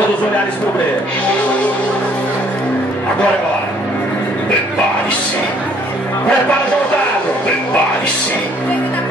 Todos os olhares pro Breno. Agora é hora. Prepare-se. Prepara o soldado. Prepare-se.